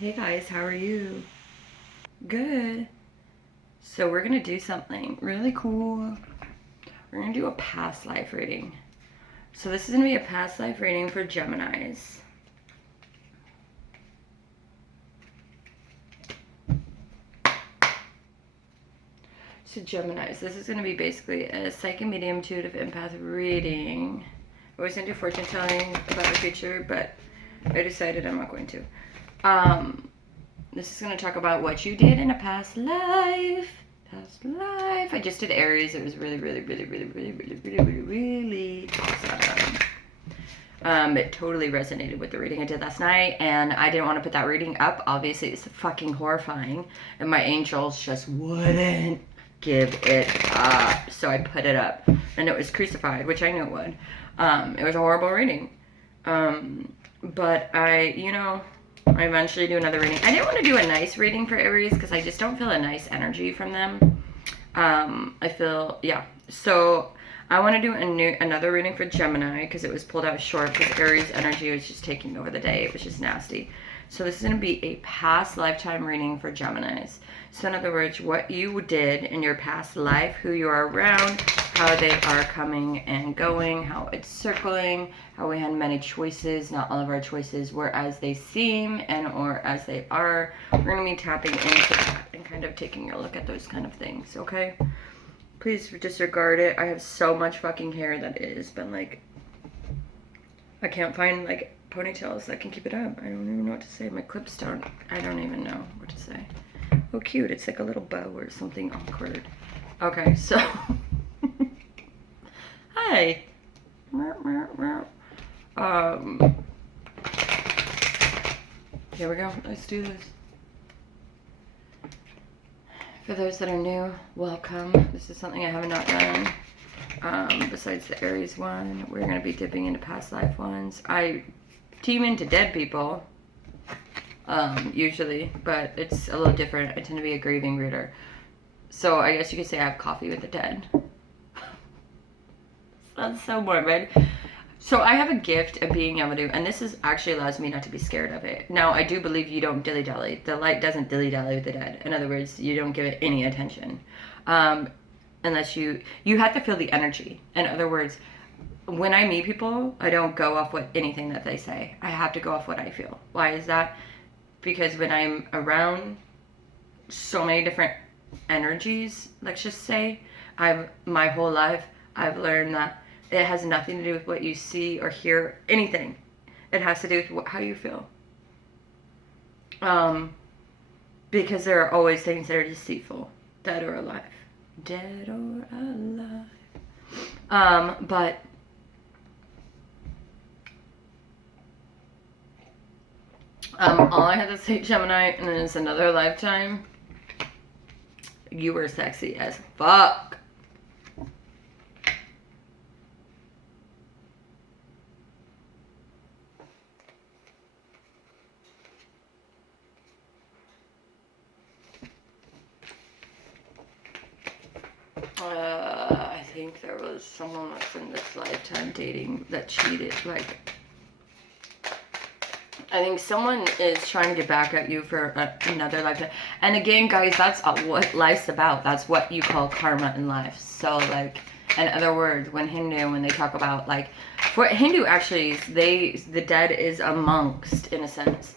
Hey guys, how are you? Good. So we're gonna do something really cool. We're gonna do a past life reading. So this is gonna be a past life reading for Geminis. So Geminis, this is gonna be basically a psychic medium intuitive empath reading. I was gonna do fortune telling about the future, but I decided I'm not going to. This is going to talk about what you did in a past life. Past life. I just did Aries. It was really awesome. It totally resonated with the reading I did last night, and I didn't want to put that reading up. Obviously, it's fucking horrifying, and my angels just wouldn't give it up. So I put it up, and it was crucified, which I knew it would. It was a horrible reading. But I eventually do another reading. I didn't want to do a nice reading for Aries because I just don't feel a nice energy from them. I feel, yeah. So I want to do another reading for Gemini because it was pulled out short because Aries energy was just taking over the day. It was just nasty. So this is going to be a past lifetime reading for Geminis. So in other words, what you did in your past life, who you are around, how they are coming and going, how it's circling, how we had many choices. Not all of our choices were as they seem and or as they are. We're going to be tapping into that and kind of taking a look at those kind of things, okay? Please disregard it. I have so much fucking hair that it has been like, I can't find like ponytails that can keep it up. I don't even know what to say. My clips don't, I don't even know what to say. Oh, cute. It's like a little bow or something awkward. Okay, so. Hi. Here we go. Let's do this. For those that are new, welcome. This is something I have not done. Besides the Aries one, we're going to be dipping into past life ones. I team into dead people. Usually, but it's a little different. I tend to be a grieving reader. So I guess you could say I have coffee with the dead. That's so morbid. So I have a gift of being able to, and this is actually allows me not to be scared of it. Now, I do believe you don't dilly-dally. The light doesn't dilly-dally with the dead. In other words, you don't give it any attention. Unless you have to feel the energy. In other words, when I meet people, I don't go off what anything that they say. I have to go off what I feel. Why is that? Because when I'm around so many different energies, let's just say, my whole life, I've learned that it has nothing to do with what you see or hear, anything. It has to do with how you feel. Because there are always things that are deceitful, dead or alive. Dead or alive. But all I had to say, Gemini, and then it's another lifetime. You were sexy as fuck. I think there was someone that's in this lifetime dating that cheated, like, I think someone is trying to get back at you for another lifetime. And again, guys, that's what life's about. That's what you call karma in life. So, like, in other words, when they talk about, like, for Hindu, actually, the dead is amongst, in a sense.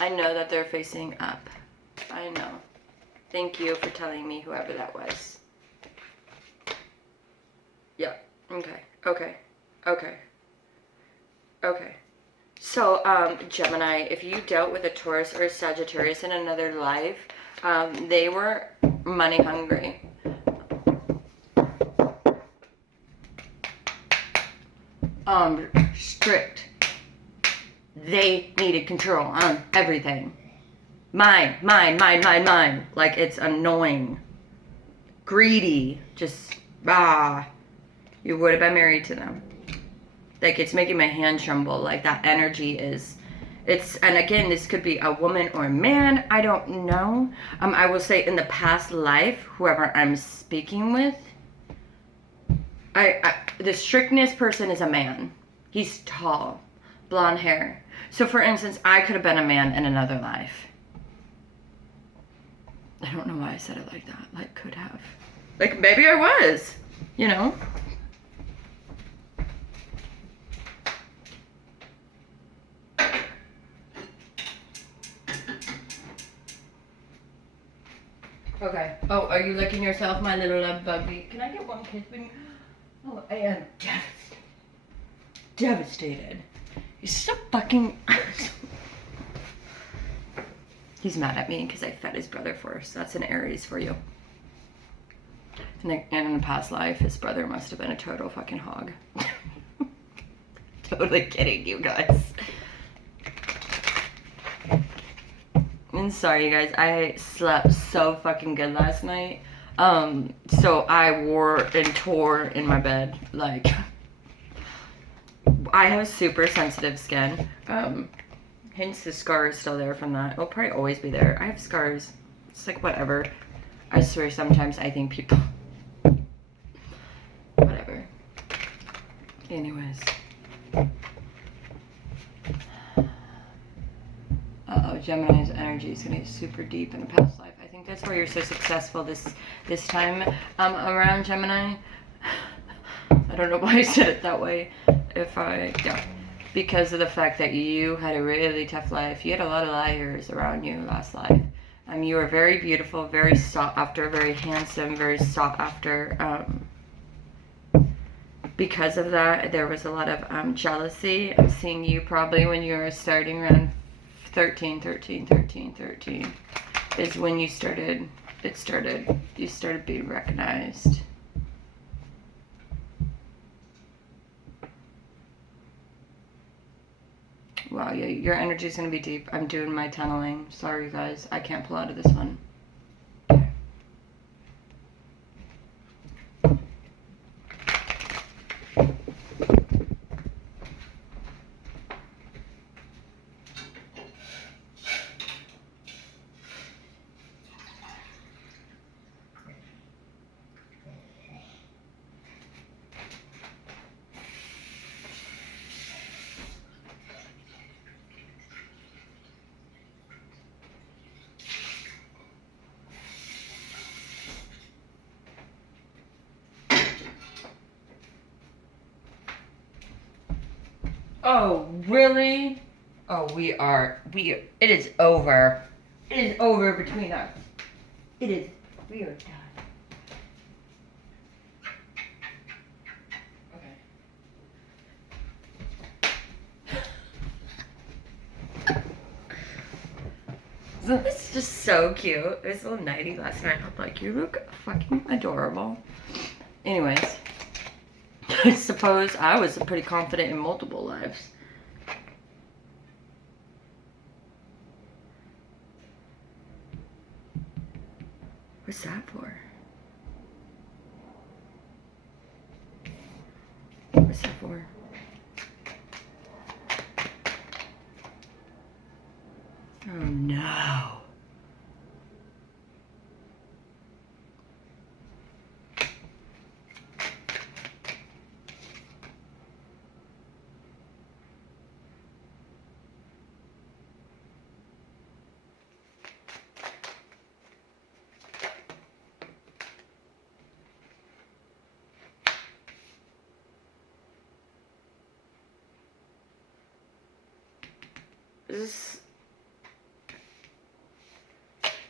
I know that they're facing up. I know. Thank you for telling me, whoever that was. Yeah. Okay. Okay. Okay. Okay. So, Gemini, if you dealt with a Taurus or a Sagittarius in another life, they were money hungry. Strict. They needed control on everything. Mine. Like, it's annoying. Greedy. Just, you would have been married to them. Like, it's making my hand tremble. Like, that energy is And again, this could be a woman or a man. I don't know. I will say in the past life, whoever I'm speaking with, the strictness person is a man. He's tall, blonde hair. So for instance, I could have been a man in another life. I don't know why I said it like that. Like, could have. Like, maybe I was, you know? Okay. Oh, are you licking yourself, my little love buggy? Can I get one kiss? Oh, I am devastated. He's so fucking... He's mad at me because I fed his brother first. That's an Aries for you. And in a past life, his brother must have been a total fucking hog. Totally kidding, you guys. I'm sorry, you guys. I slept so fucking good last night. So I wore and tore in my bed. Like, I have super sensitive skin. Hence the scar is still there from that. It'll probably always be there. I have scars. It's like whatever. I swear sometimes I think people... Whatever. Anyways. Uh-oh, Gemini's energy is gonna get super deep in a past life. I think that's why you're so successful this time around, Gemini. I don't know why I said it that way. Yeah. Because of the fact that you had a really tough life. You had a lot of liars around you last life. You were very beautiful, very sought after, very handsome, very sought after. Because of that, there was a lot of jealousy. I'm seeing you probably when you were starting around 13 is when you started being recognized. Wow, yeah, your energy is going to be deep. I'm doing my tunneling. Sorry, guys. I can't pull out of this one. Okay. Oh, really? Oh, it is over. It is over between us. We are done. Okay. It's just so cute. It was a little nighty last night. I'm like, you look fucking adorable. Anyways. I suppose I was pretty confident in multiple lives. What's that for? What's that for? Oh no.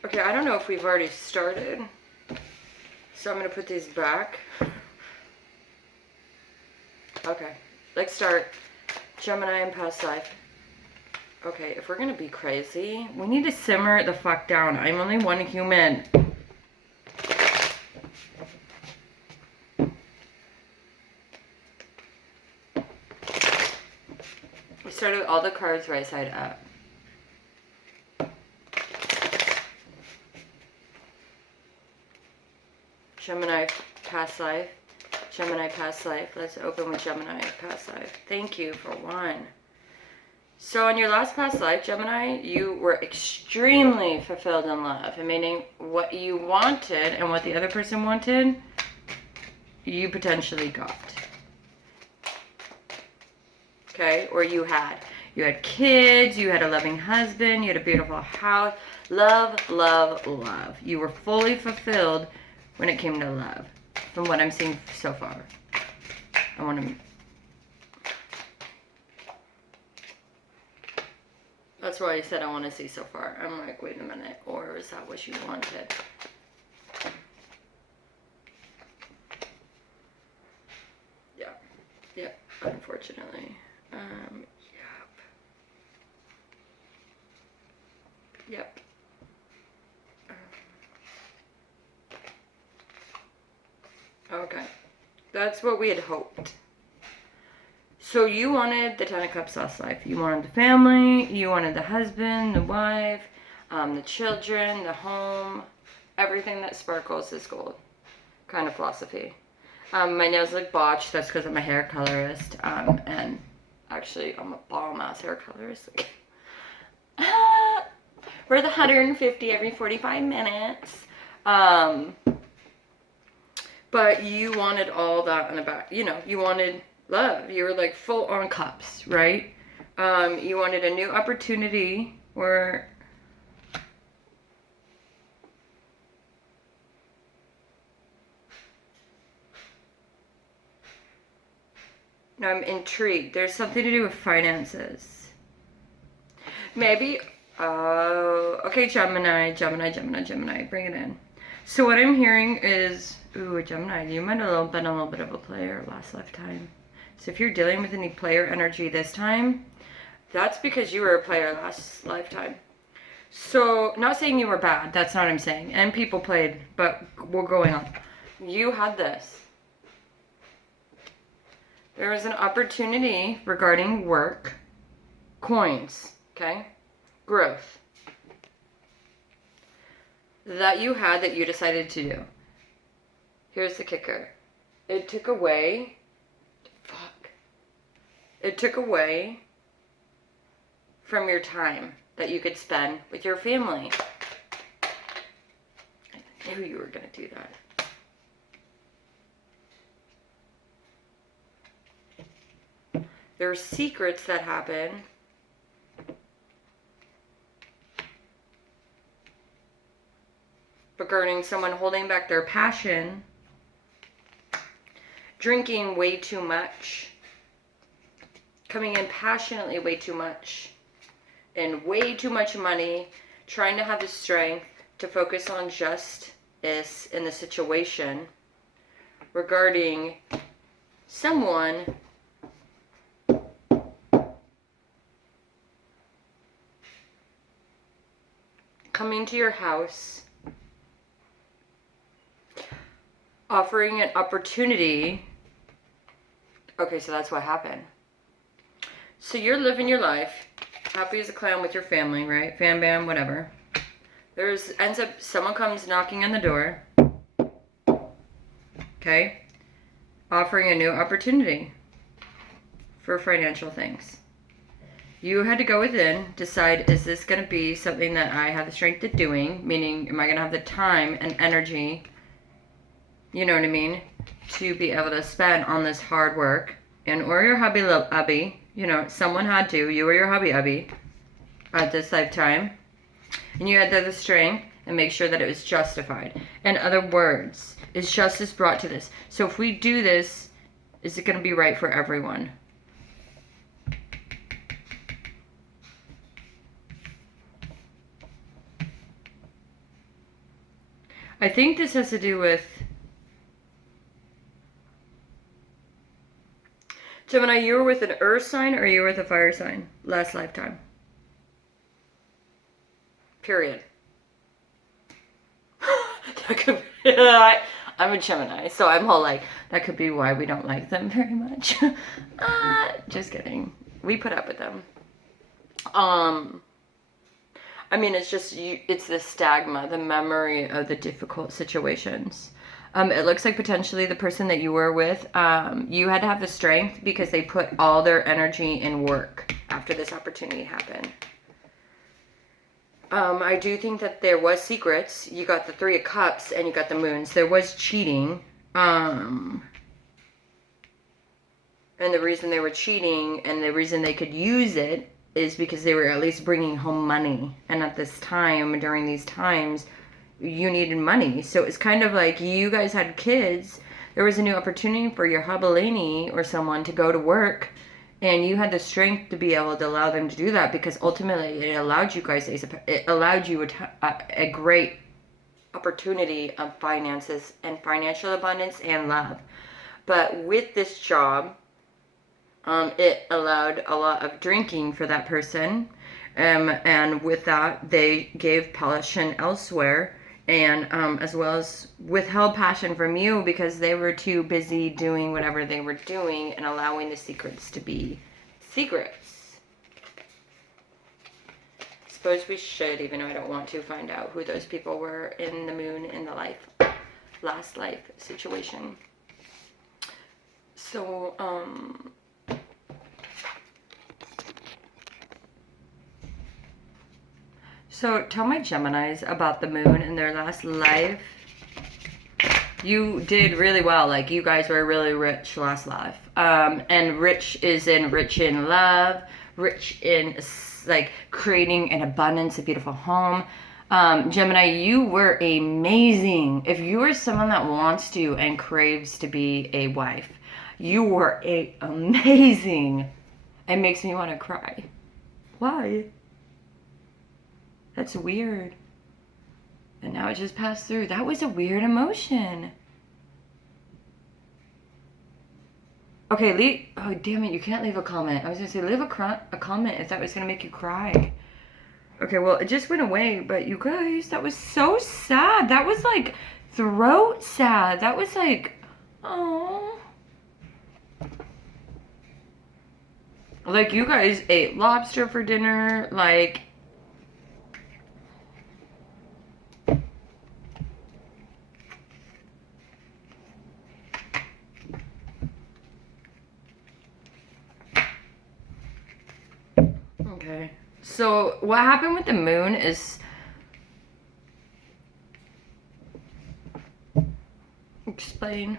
Okay, I don't know if we've already started, so I'm gonna put these back. Okay, let's start. Gemini and past life. Okay, if we're gonna be crazy, we need to simmer the fuck down. I'm only one human. We started with all the cards right side up. Gemini past life. Gemini past life. Let's open with Gemini past life. Thank you for one. So in your last past life, Gemini, you were extremely fulfilled in love. And meaning what you wanted and what the other person wanted, you potentially got. Okay? Or you had. You had kids, you had a loving husband, you had a beautiful house. Love, love, love. You were fully fulfilled when it came to love. From what I'm seeing so far. I want to... That's why I said I want to see so far. I'm like, wait a minute. Or is that what you wanted? Yeah. Yep. Unfortunately. Yep. Okay. That's what we had hoped. So you wanted the 10 of Cups last life. You wanted the family, you wanted the husband, the wife, the children, the home, everything that sparkles is gold kind of philosophy. My nails look botched. That's because I'm a hair colorist. And actually, I'm a bomb-ass hair colorist. We're the 150 every 45 minutes. But you wanted all that in the back. You know, you wanted love. You were like full on cups, right? You wanted a new opportunity where I'm intrigued. There's something to do with finances. Maybe, okay, Gemini, bring it in. So what I'm hearing is, ooh, Gemini, you might have been a little bit of a player last lifetime. So if you're dealing with any player energy this time, that's because you were a player last lifetime. So, not saying you were bad, that's not what I'm saying. And people played, but we're going on. You had this. There was an opportunity regarding work, coins, okay? Growth. That you had that you decided to do. Here's the kicker. It took away from your time that you could spend with your family. I knew you were going to do that. There are secrets that happen regarding someone holding back their passion, drinking way too much, coming in passionately way too much, and way too much money, trying to have the strength to focus on justice in the situation regarding someone coming to your house, offering an opportunity. Okay, so that's what happened. So you're living your life, happy as a clown with your family, right? Fam bam, whatever. Ends up, someone comes knocking on the door. Okay? Offering a new opportunity for financial things. You had to go within, decide, is this going to be something that I have the strength of doing? Meaning, am I going to have the time and energy, you know what I mean, to be able to spend on this hard work? And or your hubby, you know, someone had to, you or your hubby at this lifetime. And you had the strength and make sure that it was justified. In other words, is justice brought to this? So if we do this, is it going to be right for everyone? I think this has to do with Gemini, you were with an earth sign or you were with a fire sign last lifetime? Period. That could be, I'm a Gemini, so I'm all like, that could be why we don't like them very much. Just kidding. We put up with them. I mean, it's just, it's the stigma, the memory of the difficult situations. It looks like potentially the person that you were with, you had to have the strength because they put all their energy in work. after this opportunity happened. I do think that there was secrets. You got the Three of Cups and you got the Moons. There was cheating. And the reason they were cheating and the reason they could use it is because they were at least bringing home money. And at this time, during these times, you needed money. So it's kind of like you guys had kids. There was a new opportunity for your hubbalini or someone to go to work. And you had the strength to be able to allow them to do that because ultimately it allowed you guys, it allowed you a great opportunity of finances and financial abundance and love. But with this job, it allowed a lot of drinking for that person. And with that, they gave passion elsewhere. And as well as withheld passion from you because they were too busy doing whatever they were doing and allowing the secrets to be secrets. Suppose we should, even though I don't want to, find out who those people were in the Moon in the last life situation. So, So tell my Geminis about the Moon in their last life. You did really well. Like, you guys were really rich last life. And rich in love, rich in, like, creating an abundance, a beautiful home. Gemini, you were amazing. If you are someone that wants to and craves to be a wife, you were amazing. It makes me want to cry. Why? That's weird. And now it just passed through. That was a weird emotion. Okay, oh, damn it, you can't leave a comment. I was going to say, leave a comment if that was going to make you cry. Okay, well, it just went away. But you guys, that was so sad. That was like throat sad. That was like, oh. Like, you guys ate lobster for dinner. Like, okay. So what happened with the Moon is, explain.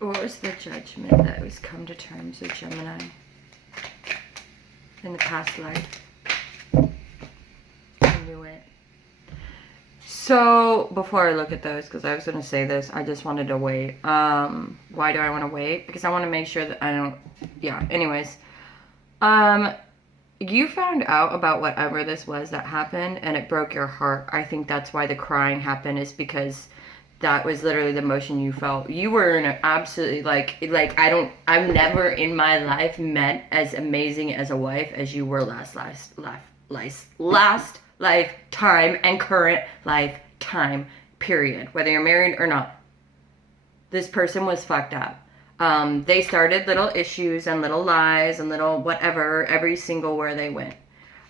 What was the judgment that was come to terms with Gemini in the past life? I knew it. So, before I look at those, because I was going to say this, I just wanted to wait. Why do I want to wait? Because I want to make sure that I don't, yeah, anyways. You found out about whatever this was that happened, and it broke your heart. I think that's why the crying happened, is because that was literally the emotion you felt. You were in an absolutely, I've never in my life met as amazing as a wife as you were last lifetime and current lifetime, period. Whether you're married or not. This person was fucked up. They started little issues and little lies and little whatever every single where they went.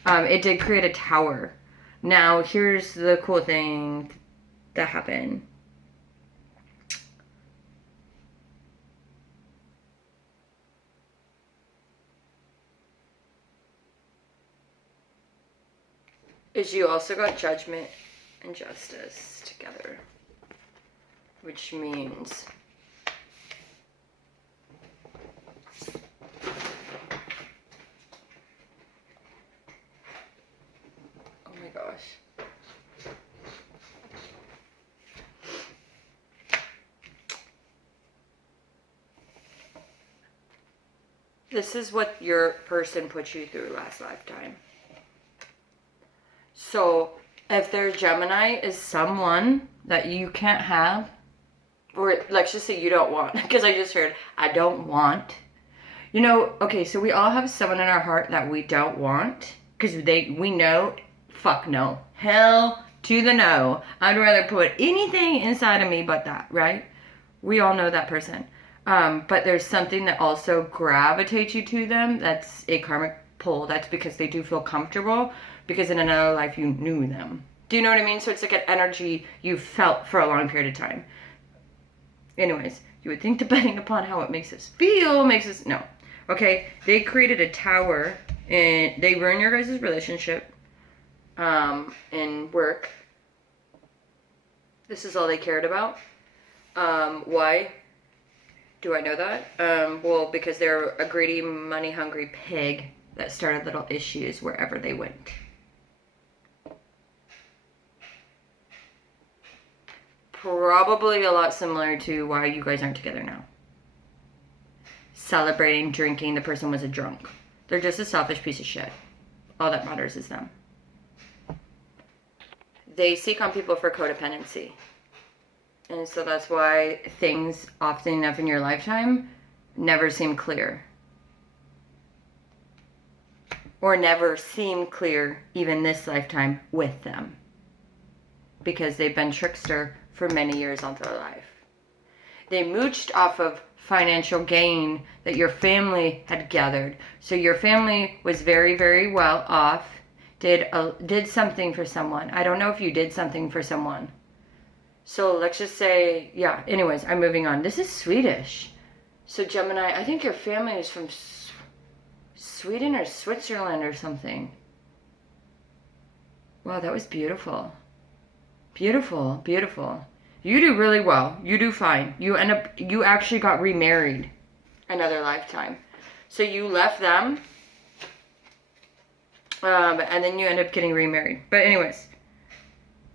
It did create a tower. Now, here's the cool thing that happened. Is you also got judgment and justice together, which means oh my gosh. This is what your person put you through last lifetime. So, if their Gemini is someone that you can't have, or let's just say you don't want, because I just heard, I don't want. You know, okay, so we all have someone in our heart that we don't want, because we know, fuck no. Hell to the no. I'd rather put anything inside of me but that, right? We all know that person. But there's something that also gravitates you to them. That's a karmic pull, that's because they do feel comfortable because in another life you knew them. Do you know what I mean? So it's like an energy you felt for a long period of time. Anyways, you would think depending upon how it makes us feel, no. Okay, they created a tower and they ruin your guys' relationship and work. This is all they cared about. Why do I know that? Well, because they're a greedy, money-hungry pig that started little issues wherever they went. Probably a lot similar to why you guys aren't together now. Celebrating, drinking, the person was a drunk. They're just a selfish piece of shit. All that matters is them. They seek on people for codependency. And so that's why things often enough in your lifetime never seem clear. Or never seem clear even this lifetime with them. Because they've been trickster for many years of their life. They mooched off of financial gain that your family had gathered. So your family was very, very well off. Did something for someone. I don't know if you did something for someone. So let's just say, yeah, anyways, I'm moving on. This is Swedish. So Gemini, I think your family is from Sweden or Switzerland or something. Wow, that was beautiful. Beautiful, beautiful. You do really well. You do fine. You actually got remarried another lifetime. So you left them, and then you end up getting remarried. But anyways,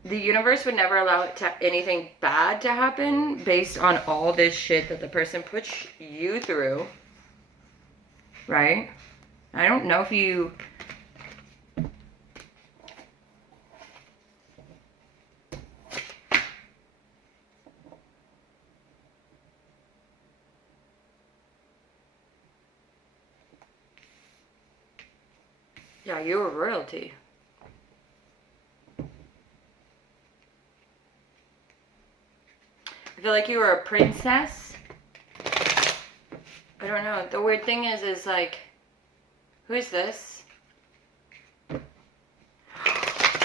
the universe would never allow anything bad to happen based on all this shit that the person puts you through, right? I don't know if you... Yeah, you were royalty. I feel like you were a princess. I don't know. The weird thing is like, who is this?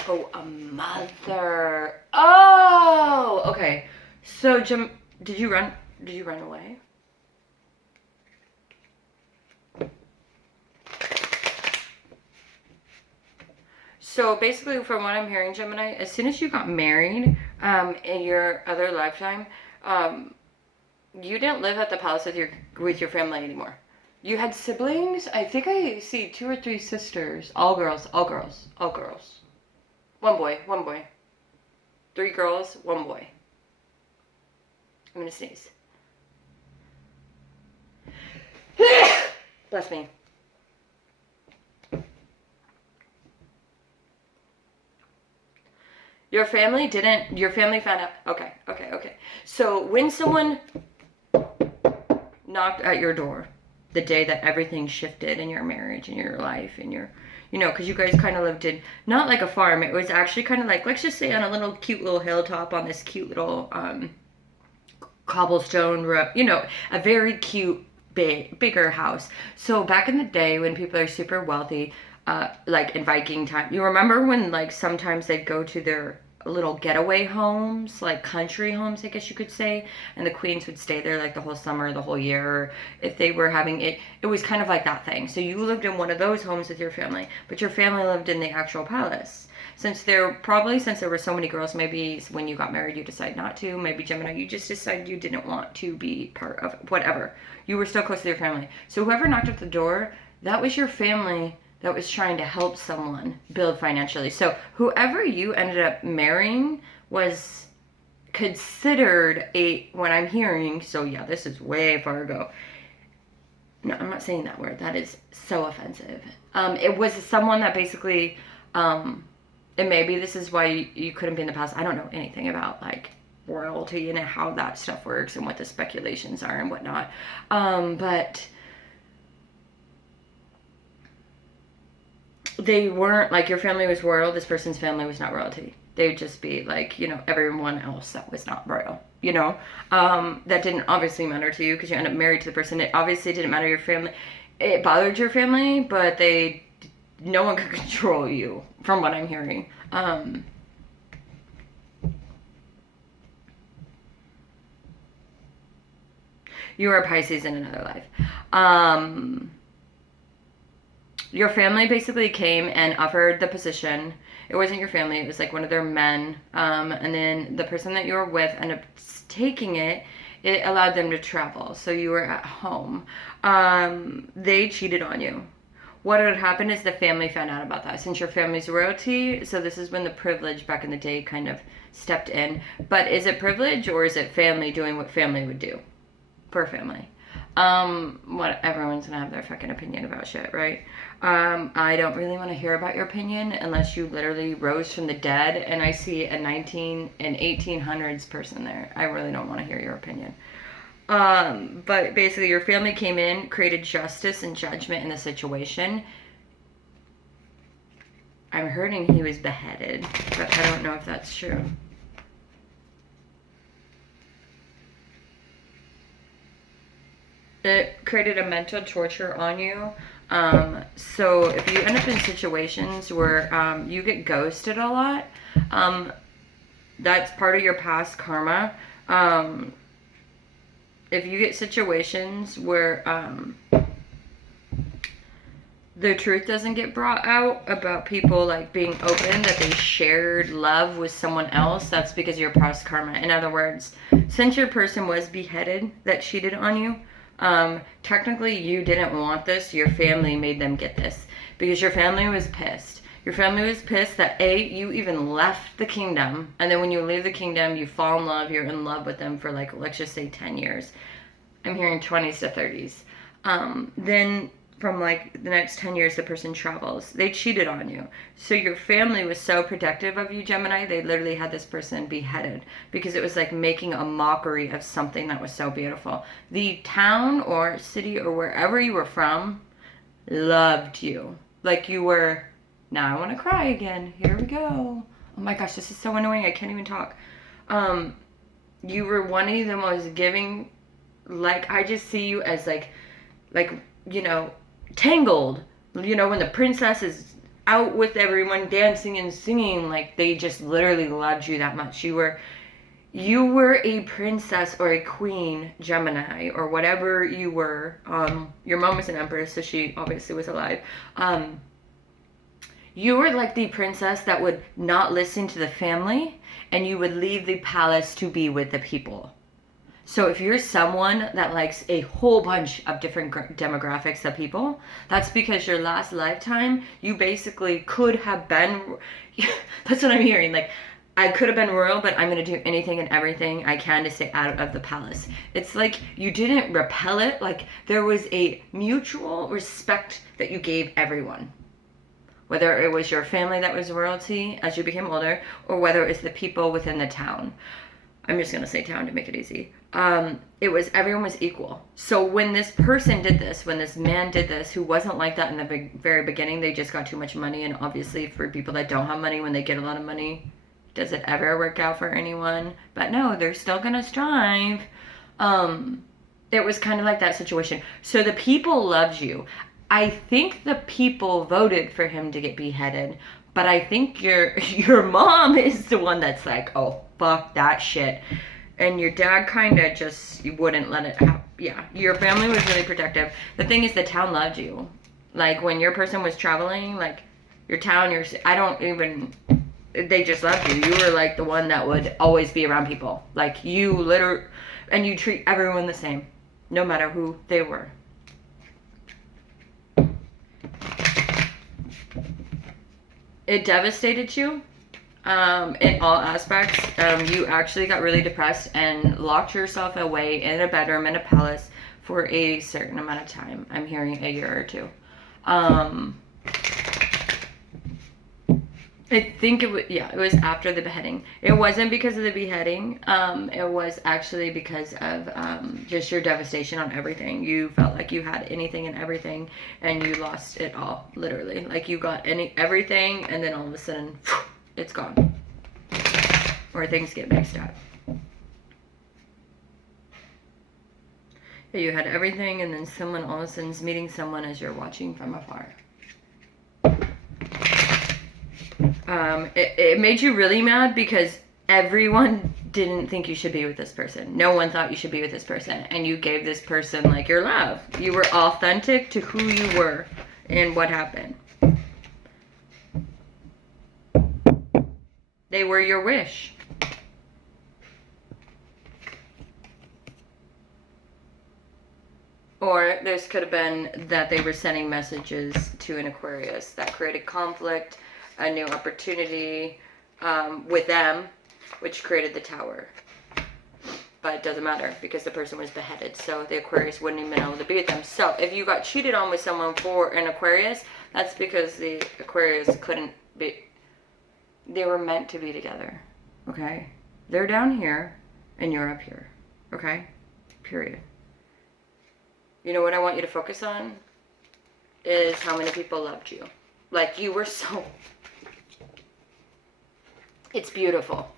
Oh, a mother. Oh, okay. So, did you run away? So basically, from what I'm hearing, Gemini, as soon as you got married in your other lifetime, you didn't live at the palace with your family anymore. You had siblings. I think I see 2 or 3 sisters. All girls. All girls. All girls. 1 boy. 1 boy. 3 girls. 1 boy. I'm gonna sneeze. Bless me. Your family found out. Okay. So when someone knocked at your door, the day that everything shifted in your marriage, in your life, in your, because you guys kind of lived in, not like a farm, it was actually kind of like, let's just say on a little cute little hilltop on this cute little cobblestone road, a very cute, bigger house. So back in the day when people are super wealthy, like in Viking time, you remember when like sometimes they'd go to their little getaway homes, like country homes, I guess you could say, and the queens would stay there like the whole summer, the whole year, or if they were having it was kind of like that thing. So you lived in one of those homes with your family, but your family lived in the actual palace. Since there were so many girls, maybe when you got married you decided not to, maybe Gemini, you just decided you didn't want to be part of whatever. You were still close to your family. So whoever knocked at the door, that was your family that was trying to help someone build financially. So whoever you ended up marrying was considered what I'm hearing, so yeah, this is way far ago. No, I'm not saying that word. That is so offensive. It was someone that basically, and maybe this is why you couldn't be in the past. I don't know anything about like royalty and how that stuff works and what the speculations are and whatnot. But they weren't, like, your family was royal, this person's family was not royalty. They would just be like, everyone else that was not royal, that didn't obviously matter to you because you ended up married to the person. It obviously didn't matter your family. It bothered your family, but they no one could control you, from what I'm hearing. You were a Pisces in another life. Your family basically came and offered the position. It wasn't your family, it was like one of their men. And then the person that you were with ended up taking it. It allowed them to travel, so you were at home. They cheated on you. What had happened is the family found out about that. Since your family's royalty, so this is when the privilege back in the day kind of stepped in. But is it privilege or is it family doing what family would do for family? What everyone's gonna have their fucking opinion about shit, right? I don't really want to hear about your opinion unless you literally rose from the dead and I see a 1800s person there. I really don't want to hear your opinion. But basically your family came in, created justice and judgment in the situation. I'm hearing he was beheaded, but I don't know if that's true. It created a mental torture on you. So if you end up in situations where you get ghosted a lot, that's part of your past karma. If you get situations where the truth doesn't get brought out about people like being open that they shared love with someone else, that's because of your past karma. In other words, since your person was beheaded that cheated on you, technically you didn't want this. Your family made them get this because your family was pissed. Your family was pissed that you even left the kingdom, and then when you leave the kingdom, you fall in love. You're in love with them for like, let's just say 10 years. I'm hearing 20s to 30s. Then from like the next 10 years, the person travels. They cheated on you. So your family was so protective of you, Gemini, they literally had this person beheaded because it was like making a mockery of something that was so beautiful. The town or city or wherever you were from loved you. Like you were, now I want to cry again. Here we go. Oh my gosh, this is so annoying. I can't even talk. You were one of the most giving, like I just see you as like, you know, Tangled, you know, when the princess is out with everyone dancing and singing, like they just literally loved you that much. You were a princess or a queen, Gemini, or whatever you were. Your mom was an empress, so she obviously was alive. You were like the princess that would not listen to the family and you would leave the palace to be with the people. So if you're someone that likes a whole bunch of different demographics of people, that's because your last lifetime, you basically could have been, that's what I'm hearing. Like, I could have been royal, but I'm going to do anything and everything I can to stay out of the palace. It's like you didn't repel it. Like there was a mutual respect that you gave everyone. Whether it was your family that was royalty as you became older, or whether it was the people within the town. I'm just going to say town to make it easy. It was, everyone was equal. So when this person did this, when this man did this, who wasn't like that in the very beginning, they just got too much money. And obviously for people that don't have money, when they get a lot of money, does it ever work out for anyone? But no, they're still going to strive. It was kind of like that situation. So the people loved you. I think the people voted for him to get beheaded, but I think your mom is the one that's like, oh, fuck that shit. And your dad kind of just, you wouldn't let it happen. Yeah, your family was really protective. The thing is, the town loved you. Like, when your person was traveling, like, your town, they just loved you. You were, like, the one that would always be around people. Like, and you treat everyone the same, no matter who they were. It devastated you. In all aspects. You actually got really depressed and locked yourself away in a bedroom in a palace for a certain amount of time. I'm hearing a year or two. I think it was after the beheading. It wasn't because of the beheading. It was actually because of just your devastation on everything. You felt like you had anything and everything, and you lost it all, literally. Like you got everything, and then all of a sudden, it's gone. Or things get mixed up. You had everything, and then someone all of a sudden is meeting someone as you're watching from afar. It made you really mad because everyone didn't think you should be with this person. No one thought you should be with this person. And you gave this person, like, your love. You were authentic to who you were and what happened. They were your wish. Or this could have been that they were sending messages to an Aquarius that created conflict, a new opportunity with them, which created the Tower. But it doesn't matter because the person was beheaded, so the Aquarius wouldn't even be able to be with them. So if you got cheated on with someone for an Aquarius, that's because the Aquarius couldn't be. They were meant to be together, okay? They're down here and you're up here, okay? Period. You know what I want you to focus on? Is how many people loved you. Like, you were so... It's beautiful.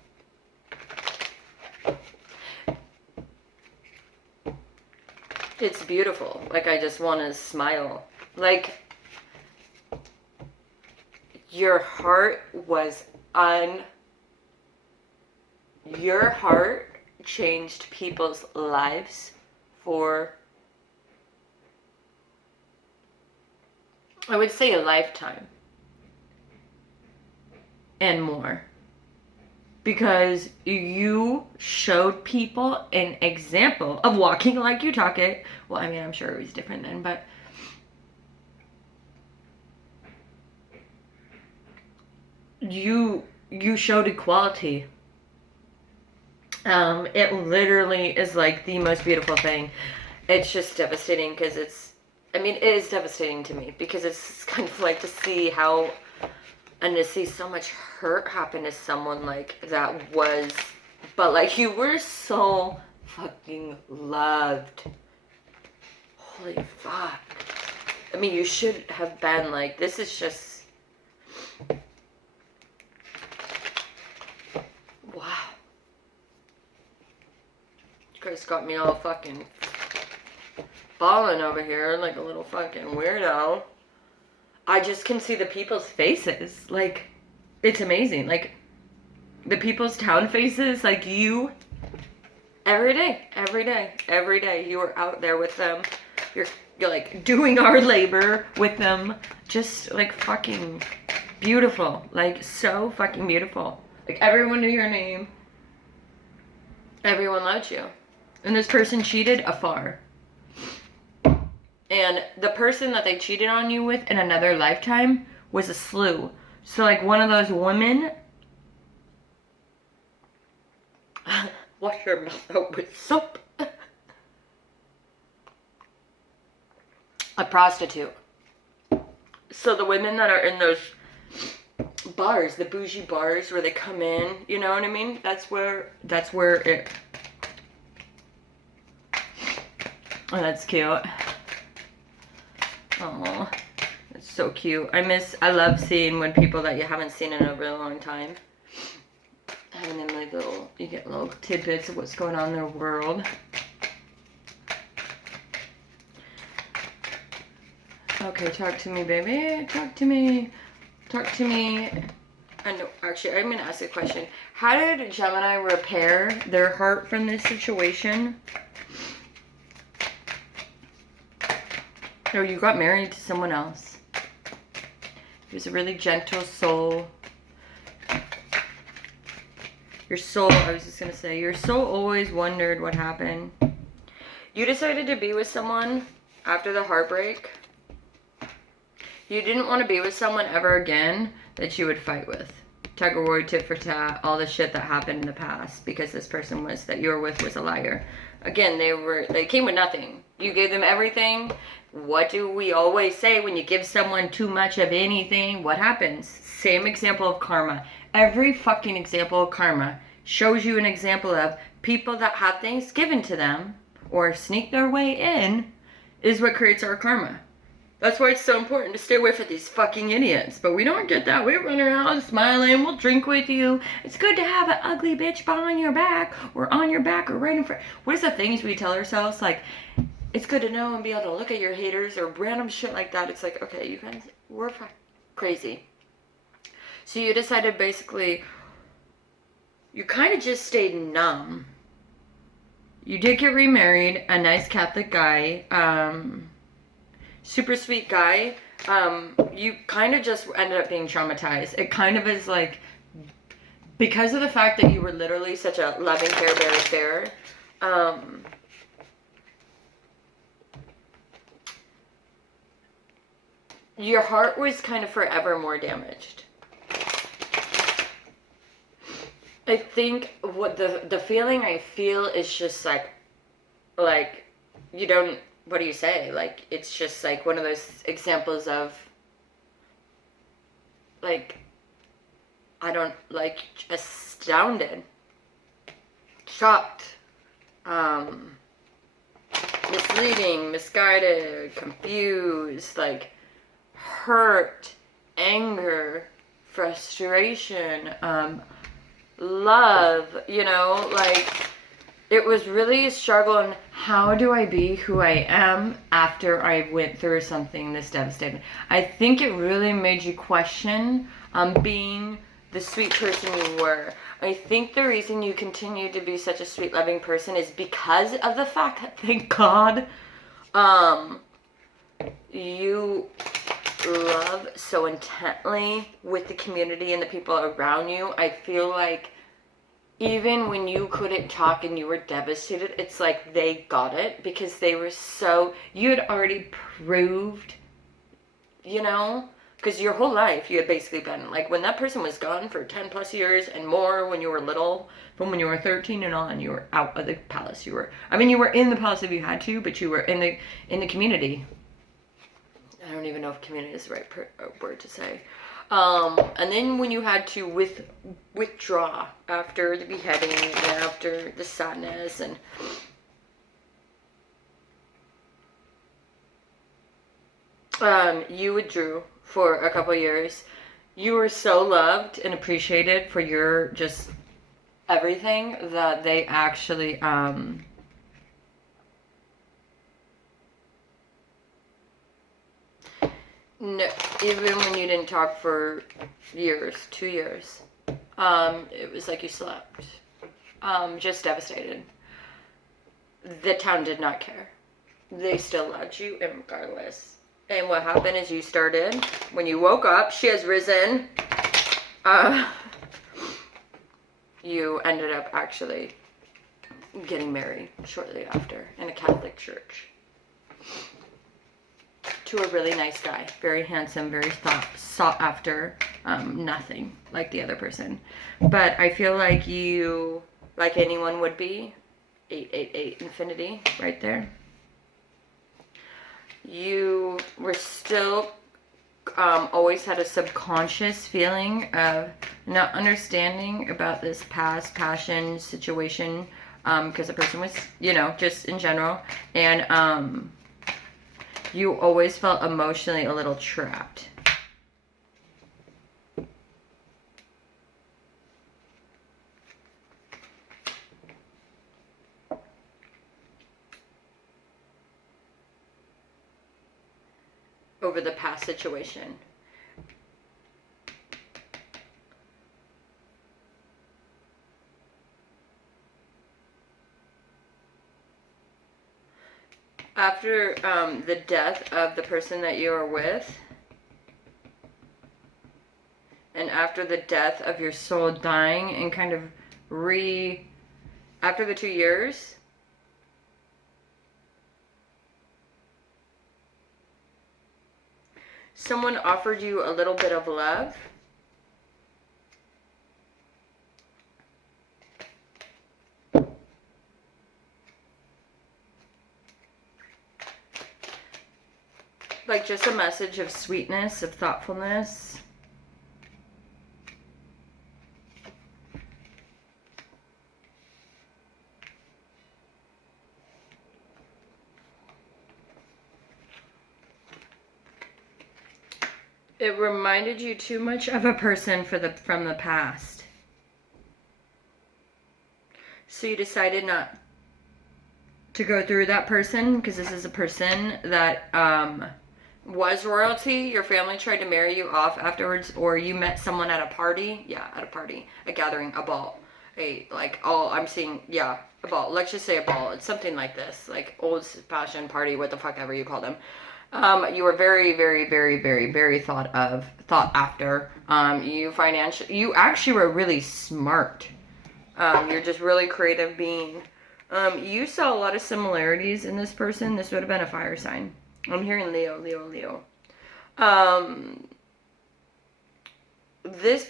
It's beautiful. Like, I just want to smile. Like, your heart was Your heart changed people's lives for... I would say a lifetime and more, because you showed people an example of walking like you talk it. Well, I mean, I'm sure it was different then, but you showed equality. It literally is like the most beautiful thing. It's just devastating because it is devastating to me because it's kind of like to see how, and to see so much hurt happen to someone like that was, but like you were so fucking loved. Holy fuck. I mean, you should have been like, this is just, wow. You guys got me all fucking falling over here like a little fucking weirdo. I just can see the people's faces. Like, it's amazing. Like, the people's town faces, like you, every day, you were out there with them. You're like doing our labor with them. Just like fucking beautiful. Like, so fucking beautiful. Like, everyone knew your name. Everyone loved you. And this person cheated afar. And the person that they cheated on you with in another lifetime was a slew. So like one of those women, wash your mouth out with soap. A prostitute. So the women that are in those bars, the bougie bars where they come in, you know what I mean? That's where it... Oh, that's cute. Oh, it's so cute. I love seeing when people that you haven't seen in a really long time, having them like you get little tidbits of what's going on in their world. Okay, talk to me, baby. Talk to me. Talk to me. I know, actually, I'm going to ask a question. How did Gemini repair their heart from this situation? No, you got married to someone else. He was a really gentle soul. Your soul, I was just going to say, your soul always wondered what happened. You decided to be with someone after the heartbreak. You didn't want to be with someone ever again that you would fight with. Tug of war, tit for tat, all the shit that happened in the past because this person that you were with was a liar. Again, they came with nothing. You gave them everything. What do we always say when you give someone too much of anything? What happens? Same example of karma. Every fucking example of karma shows you an example of people that have things given to them or sneak their way in is what creates our karma. That's why it's so important to stay away from these fucking idiots. But we don't get that. We run around smiling. We'll drink with you. It's good to have an ugly bitch behind your back or on your back or right in front. What is the things we tell ourselves? Like, it's good to know and be able to look at your haters or random shit like that. It's like, okay, you guys, we're crazy. So you decided basically, you kind of just stayed numb. You did get remarried, a nice Catholic guy, super sweet guy. You kind of just ended up being traumatized. It kind of is like, because of the fact that you were literally such a loving, care bear, your heart was kind of forever more damaged. I think what the feeling I feel is just like you don't, what do you say? Like, it's just like one of those examples of like, I don't, like, astounded, shocked, misleading, misguided, confused, like hurt, anger, frustration, love, you know, like, it was really a struggle on how do I be who I am after I went through something this devastating. I think it really made you question being the sweet person you were. I think the reason you continue to be such a sweet, loving person is because of the fact that, thank God, you love so intently with the community and the people around you. I feel like even when you couldn't talk and you were devastated, it's like they got it because they were so, you had already proved, you know, because your whole life you had basically been, like, when that person was gone for 10 plus years and more, when you were little, from when you were 13 and on, you were out of the palace. You were, I mean, you were in the palace if you had to, but you were in the community. I don't even know if community is the right word to say. And then when you had to withdraw after the beheading and after the sadness, and you withdrew for a couple years. You were so loved and appreciated for your just everything that they actually no, even when you didn't talk for years, 2 years, it was like you slept. Just devastated. The town did not care. They still loved you regardless. And what happened is you started, when you woke up, she has risen. You ended up actually getting married shortly after in a Catholic church. To a really nice guy, very handsome, very sought after, nothing like the other person. But I feel like you, like anyone would be, 888 infinity right there. You were still always had a subconscious feeling of not understanding about this past passion situation, because the person was, you know, just in general, and you always felt emotionally a little trapped. Over the past situation. After the death of the person that you were with, and after the death of your soul dying and kind of after the 2 years, someone offered you a little bit of love. Like just a message of sweetness, of thoughtfulness. It reminded you too much of a person from the past. So you decided not to go through that person, because this is a person that was royalty. Your family tried to marry you off afterwards, or you met someone at a party. Yeah, at a party, a gathering, a ball, I'm seeing, yeah, a ball. Let's just say a ball. It's something like this, like old fashioned party, what the fuck ever you call them. You were very, very, very, very, very thought after. You actually were really smart. You're just really creative being. You saw a lot of similarities in this person. This would have been a fire sign. I'm hearing Leo. This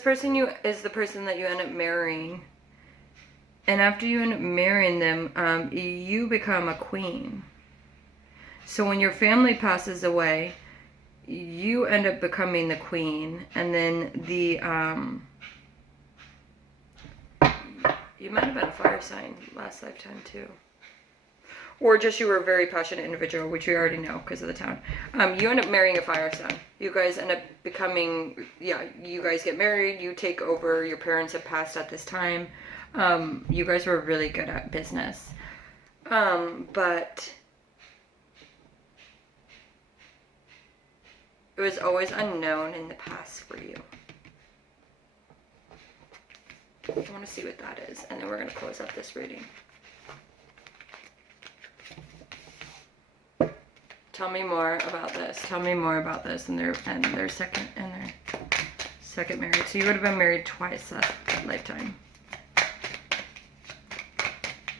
person, is the person that you end up marrying. And after you end up marrying them, you become a queen. So when your family passes away, you end up becoming the queen. And then you might have been a fire sign last lifetime too. Or just you were a very passionate individual, which we already know because of the town. You end up marrying a fire sign. You guys end up becoming, you guys get married, you take over, your parents have passed at this time. You guys were really good at business. But it was always unknown in the past for you. I want to see what that is, and then we're going to close up this reading. Tell me more about this. Tell me more about this and their second marriage. So you would have been married twice that lifetime.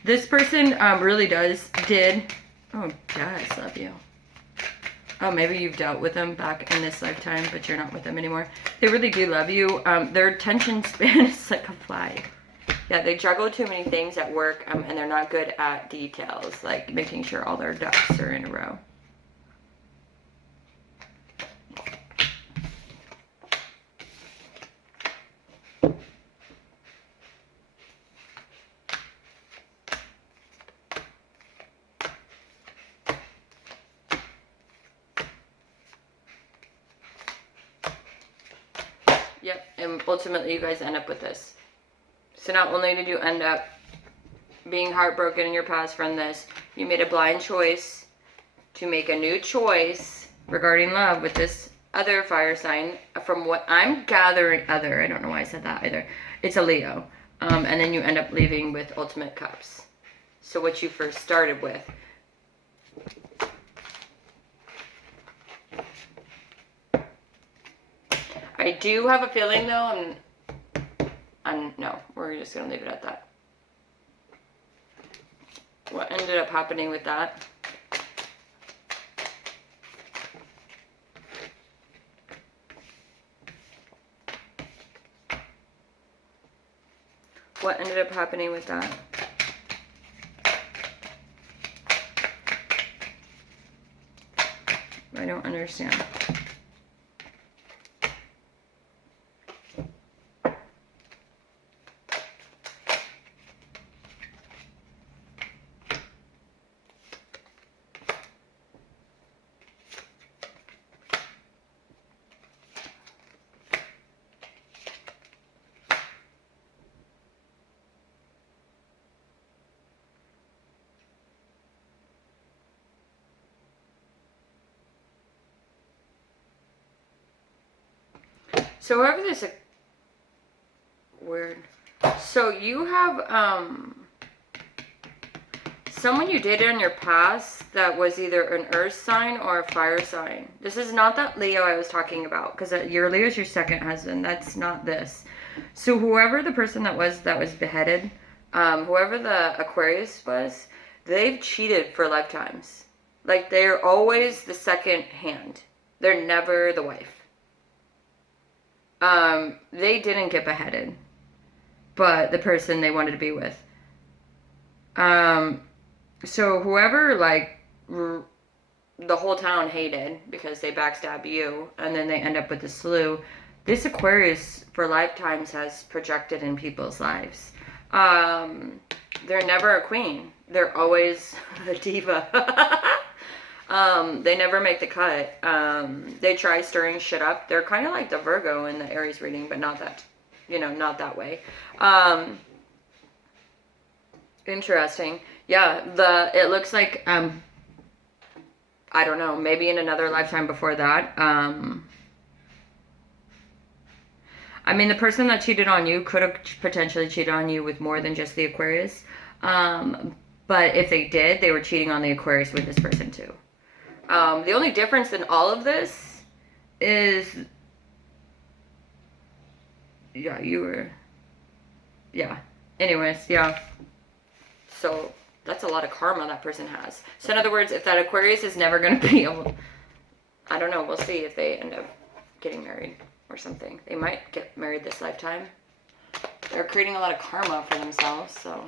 This person really did. Oh, yes, love you. Oh, maybe you've dealt with them back in this lifetime, but you're not with them anymore. They really do love you. Their attention span is like a fly. Yeah, they juggle too many things at work, and they're not good at details, like making sure all their ducks are in a row. Yep, and ultimately you guys end up with this. So not only did you end up being heartbroken in your past from this, you made a blind choice to make a new choice regarding love with this other fire sign. From what I'm gathering, I don't know why I said that either. It's a Leo. And then you end up leaving with Ultimate Cups. So what you first started with. I do have a feeling though, no, we're just going to leave it at that. What ended up happening with that? What ended up happening with that? I don't understand. So whoever this is weird. So you have someone you dated in your past that was either an earth sign or a fire sign. This is not that Leo I was talking about, because your Leo is your second husband. That's not this. So whoever the person that was beheaded, whoever the Aquarius was, they've cheated for lifetimes. Like they're always the second hand. They're never the wife. They didn't get beheaded, but the person they wanted to be with. So whoever, the whole town hated because they backstab you, and then they end up with the slew. This Aquarius for lifetimes has projected in people's lives. They're never a queen. They're always a diva. They never make the cut. They try stirring shit up. They're kind of like the Virgo in the Aries reading, but not that, not that way. Interesting. Yeah, it looks like, I don't know, maybe in another lifetime before that. I mean, the person that cheated on you could have potentially cheated on you with more than just the Aquarius. But if they did, they were cheating on the Aquarius with this person too. The only difference in all of this is, yeah, anyways, yeah. So that's a lot of karma that person has. So in other words, if that Aquarius is never going to be able, I don't know, we'll see if they end up getting married or something. They might get married this lifetime. They're creating a lot of karma for themselves, so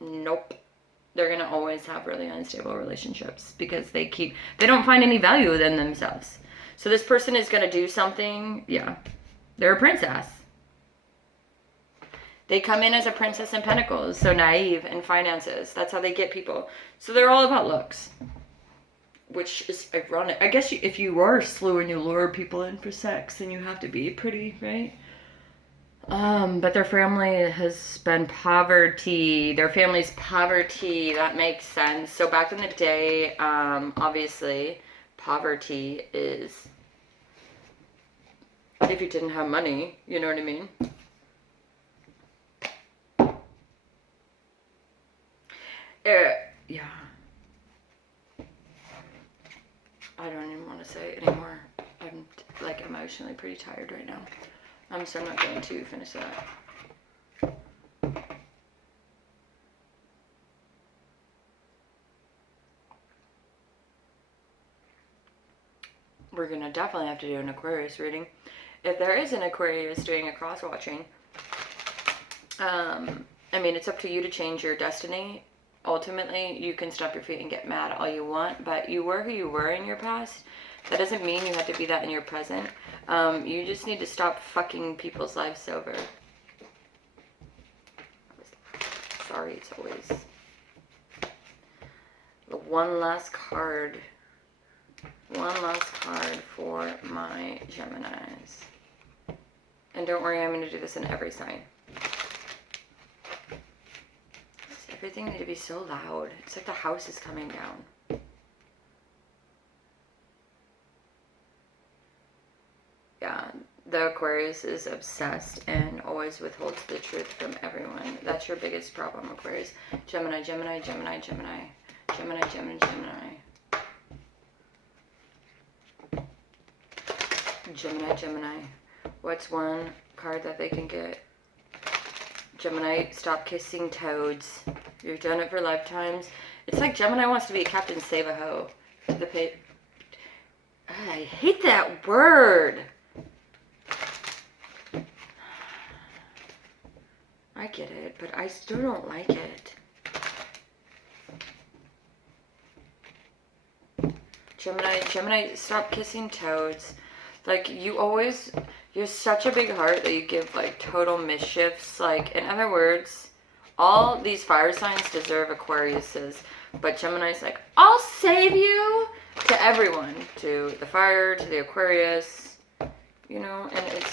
nope. They're going to always have really unstable relationships because they don't find any value within themselves. So this person is going to do something, yeah. They're a princess. They come in as a princess in pentacles, so naive in finances. That's how they get people. So they're all about looks, which is ironic. I guess if you are a slew and you lure people in for sex, then you have to be pretty, right? But their family has been poverty. Their family's poverty. That makes sense. So back in the day, obviously, poverty is if you didn't have money, you know what I mean? Yeah. I don't even want to say it anymore. I'm like emotionally pretty tired right now. So I'm not going to finish that. We're going to definitely have to do an Aquarius reading. If there is an Aquarius doing a cross-watching, I mean, it's up to you to change your destiny. Ultimately, you can stomp your feet and get mad all you want, but you were who you were in your past. That doesn't mean you have to be that in your present. You just need to stop fucking people's lives over. Sorry, it's always the one last card. One last card for my Geminis. And don't worry, I'm going to do this in every sign. Everything need to be so loud. It's like the house is coming down. Yeah, the Aquarius is obsessed and always withholds the truth from everyone. That's your biggest problem, Aquarius. Gemini, Gemini, Gemini, Gemini. Gemini, Gemini, Gemini. Gemini, Gemini. What's one card that they can get? Gemini, stop kissing toads. You've done it for lifetimes. It's like Gemini wants to be a Captain Save-A-Ho. To the pay. I hate that word. I get it, but I still don't like it. Gemini, stop kissing toads. Like, you're such a big heart that you give, like, total mischiefs. Like, in other words, all these fire signs deserve Aquariuses. But Gemini's like, I'll save you to everyone. To the fire, to the Aquarius. You know, and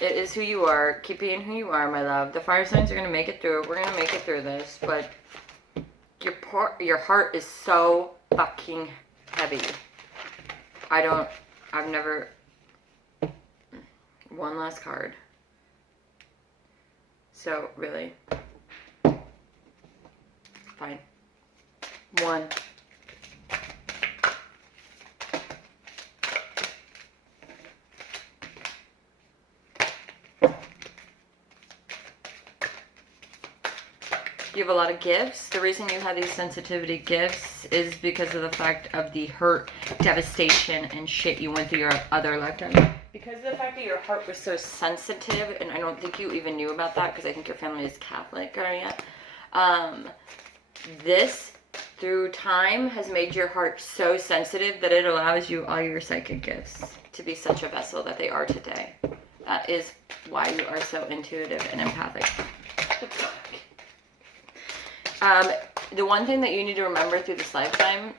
it is who you are. Keep being who you are, my love. The fire signs are going to make it through. We're going to make it through this. But your heart is so fucking heavy. I've never... One last card. So, really. Fine. One. You have a lot of gifts. The reason you have these sensitivity gifts is because of the fact of the hurt, devastation, and shit you went through your other lifetime. Because of the fact that your heart was so sensitive, and I don't think you even knew about that because I think your family is Catholic, this, through time, has made your heart so sensitive that it allows you all your psychic gifts to be such a vessel that they are today. That is why you are so intuitive and empathic. The one thing that you need to remember through this lifetime,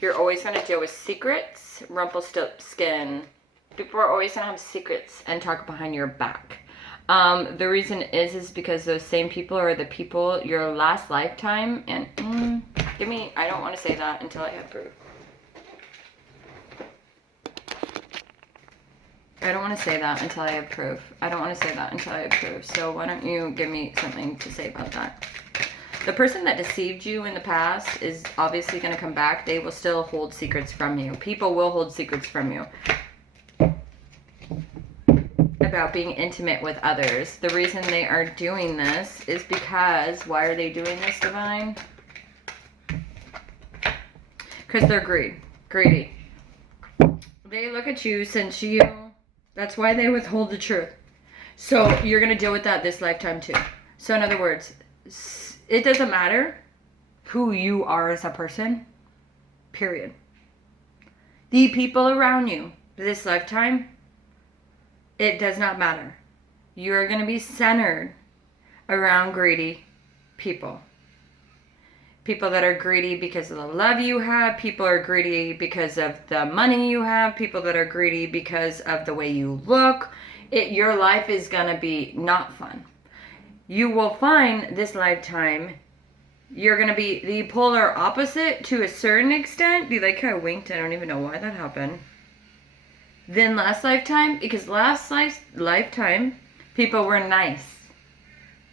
you're always going to deal with secrets, Rumpelstiltskin. People are always going to have secrets and talk behind your back. The reason is because those same people are the people your last lifetime, and I don't want to say that until I have proof. I don't want to say that until I have proof. So why don't you give me something to say about that? The person that deceived you in the past is obviously going to come back. They will still hold secrets from you. People will hold secrets from you about being intimate with others. The reason they are doing this is because, why are they doing this, Divine? Because they're greedy. They look at you, since you, that's why they withhold the truth. So you're going to deal with that this lifetime too. So in other words, it doesn't matter who you are as a person, period. The people around you this lifetime, it does not matter. You're going to be centered around greedy people. People that are greedy because of the love you have. People are greedy because of the money you have. People that are greedy because of the way you look. Your life is going to be not fun. You will find this lifetime, you're going to be the polar opposite to a certain extent. Be like, I winked. I don't even know why that happened. Then last lifetime, because last lifetime, people were nice.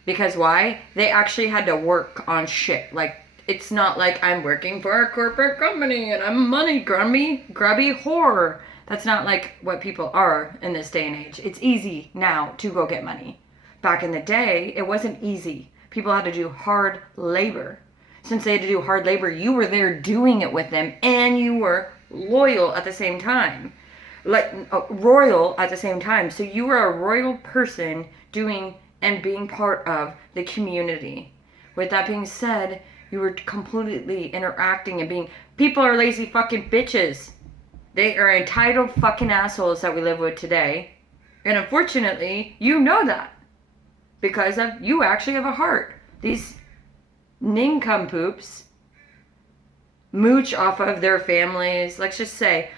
Because why? They actually had to work on shit. Like, it's not like I'm working for a corporate company and I'm a money grubby whore. That's not like what people are in this day and age. It's easy now to go get money. Back in the day, it wasn't easy. People had to do hard labor. Since they had to do hard labor, you were there doing it with them, and you were loyal at the same time. Like, royal at the same time. So you were a royal person doing and being part of the community. With that being said, you were completely interacting and being... People are lazy fucking bitches. They are entitled fucking assholes that we live with today. And unfortunately, you know that. Because you actually have a heart. These nincompoops mooch off of their families. Let's just say,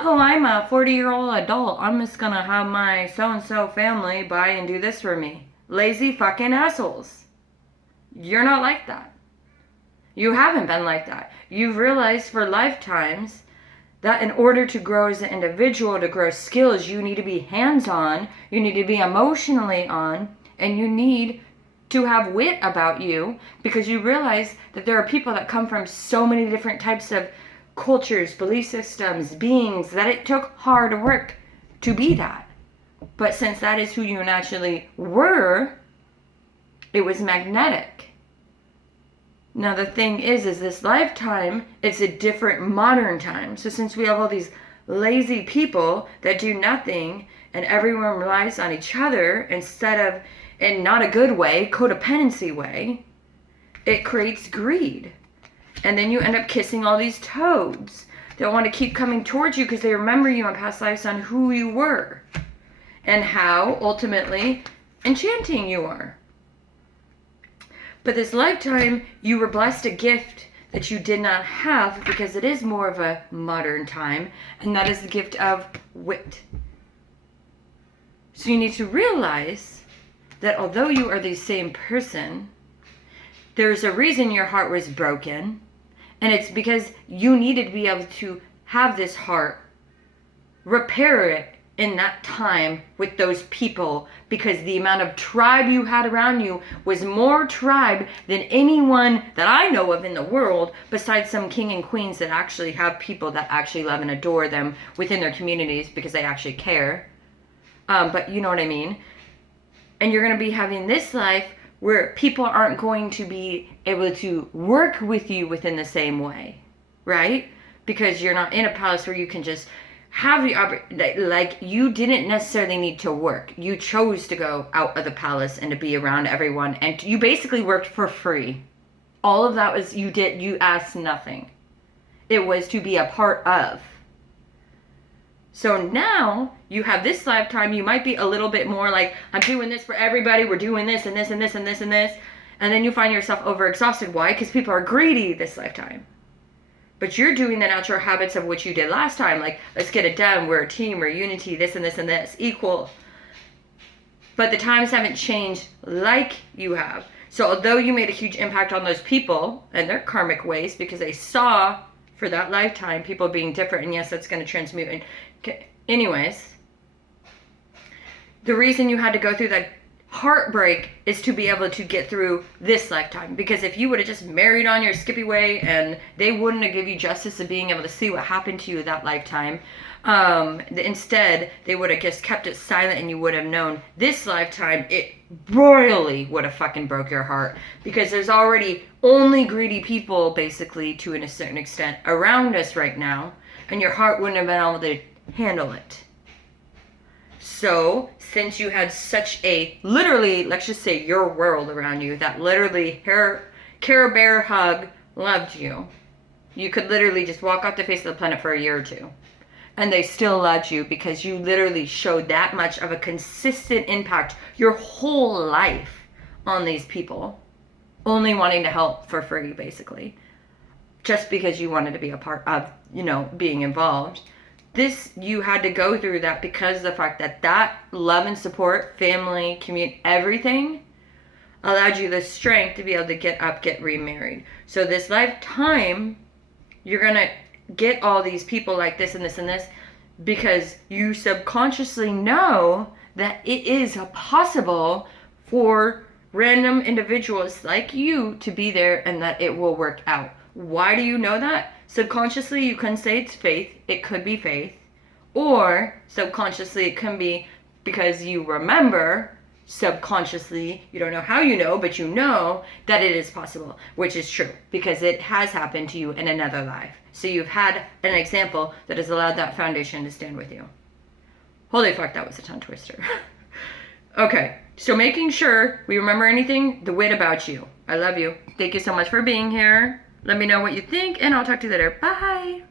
oh, I'm a 40-year-old adult. I'm just gonna have my so-and-so family buy and do this for me. Lazy fucking assholes. You're not like that. You haven't been like that. You've realized for lifetimes that in order to grow as an individual, to grow skills, you need to be hands-on, you need to be emotionally on, and you need to have wit about you, because you realize that there are people that come from so many different types of cultures, belief systems, beings, that it took hard work to be that. But since that is who you naturally were, it was magnetic. Now the thing is this lifetime, it's a different modern time. So since we have all these lazy people that do nothing and everyone relies on each other instead of, in not a good way, codependency way, it creates greed. And then you end up kissing all these toads that want to keep coming towards you because they remember you on past lives on who you were and how ultimately enchanting you are. But this lifetime, you were blessed a gift that you did not have because it is more of a modern time, and that is the gift of wit. So you need to realize that although you are the same person, there's a reason your heart was broken, and it's because you needed to be able to have this heart, repair it in that time with those people, because the amount of tribe you had around you was more tribe than anyone that I know of in the world, besides some king and queens that actually have people that actually love and adore them within their communities because they actually care. But you know what I mean? And you're going to be having this life where people aren't going to be able to work with you within the same way, right? Because you're not in a palace where you can just have the like, you didn't necessarily need to work. You chose to go out of the palace and to be around everyone, and you basically worked for free. All of that was you asked nothing. It was to be a part of. So now you have this lifetime, you might be a little bit more like, I'm doing this for everybody, we're doing this and this and this and this and this. And then you find yourself overexhausted. Why? Because people are greedy this lifetime. But you're doing the natural habits of what you did last time. Like, let's get it done. We're a team. We're unity. This and this and this. Equal. But the times haven't changed like you have. So although you made a huge impact on those people and their karmic ways because they saw for that lifetime people being different. And yes, that's going to transmute. And anyways, the reason you had to go through that heartbreak is to be able to get through this lifetime. Because if you would have just married on your skippy way and they wouldn't have given you justice of being able to see what happened to you that lifetime, instead they would have just kept it silent and you would have known this lifetime it royally would have fucking broke your heart. Because there's already only greedy people basically to a certain extent around us right now, and your heart wouldn't have been able to handle it. So, since you had such a, literally, let's just say your world around you that literally Care Bear hug loved you. You could literally just walk off the face of the planet for a year or two. And they still loved you because you literally showed that much of a consistent impact your whole life on these people. Only wanting to help for free, basically. Just because you wanted to be a part of, being involved. This, you had to go through that because of the fact that that love and support, family, community, everything allowed you the strength to be able to get up, get remarried. So this lifetime, you're going to get all these people like this and this and this because you subconsciously know that it is possible for random individuals like you to be there and that it will work out. Why do you know that? Subconsciously, you can say it's faith. It could be faith. Or subconsciously, it can be because you remember, subconsciously, you don't know how you know, but you know that it is possible, which is true because it has happened to you in another life. So you've had an example that has allowed that foundation to stand with you. Holy fuck, that was a tongue twister. Okay, so making sure we remember anything, the wit about you. I love you. Thank you so much for being here. Let me know what you think, and I'll talk to you later. Bye.